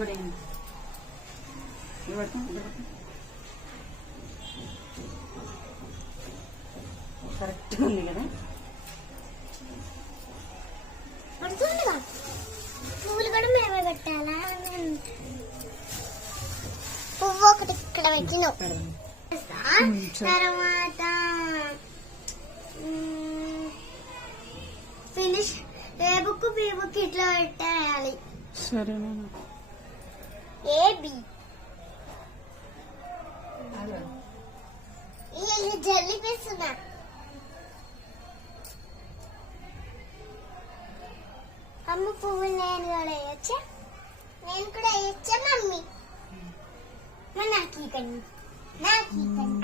కూడా కరెక్ట్గా ఉంది కదా. పువ్వులు కూడా మేమే పెట్టాలా? పువ్వు ఒకటి ఇక్కడ పెట్టినావు. తర్వాత ఫినిష్ ఏ బుక్ బి బుక్ ఇట్లా పెట్టేయాలి. సరేనా? ఏ బి జల్లి పేస్తున్నా. అమ్మ పువ్వులు నేను కూడా వేయచ్చా? నేను కూడా వేయచ్చా మమ్మీ? నాకు ఇవ్వండి, నాకు ఇవ్వండి.